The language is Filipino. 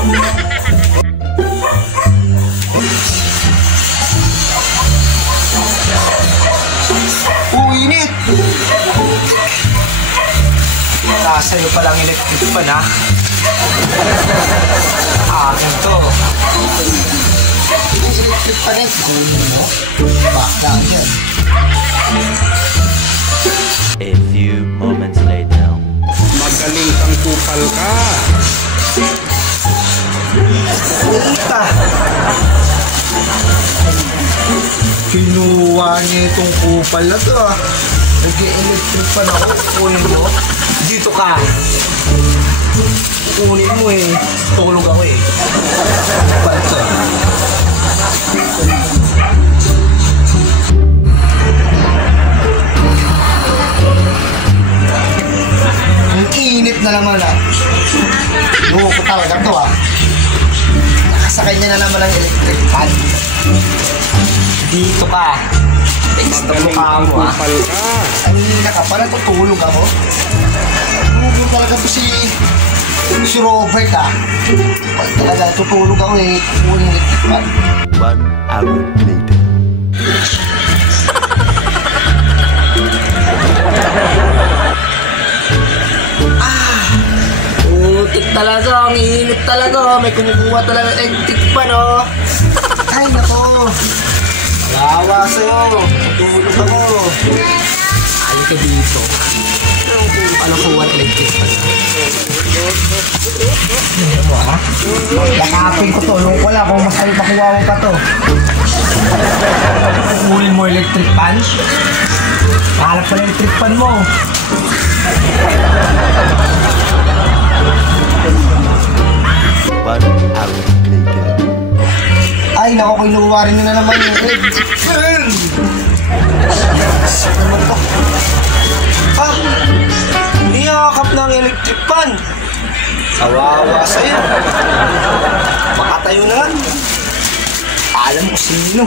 Init! Sa'yo palang electric fan, ha? Akin to. Yung electric fan eh, kunin mo. Bakla yan. A few moments later. Magaling kang kupal ka. Ita! Kinuha niya itong kupal na to, ha? Nag-electric fan ako. Kunin mo. Dito ka. Kunin mo eh. Tulog ako eh. Bato. Ang init na naman ah. Loko talaga to ah. Nakasakay niya na naman ang electric fan. Dito ka. Extra mukha mo ah. Ang hina ka pa, natutulog ako. Tulog talaga po si Robert ah. Pag talaga tutulog ako eh, kukunin electric fan. 1 hour later. Utik talaga, ang init talaga. May kumukuha talaga electric fan oh. Ay nako. Lawa sa'yo. Tutulog ako. Ayaw ka dito. Ano kuha electric fan? Ano mo ha? Yakapin ko to. Nung wala kung masaya pakuha mo pa to. Kukulin mo electric fan? Mahalap pa electric fan mo. Ay, naku, kinuha rin na naman yung electric fan! Saan naman to? Ha? Niyakap na ang electric fan! Kawawa sa'yo! Makatayo na nga! Alam mo sino?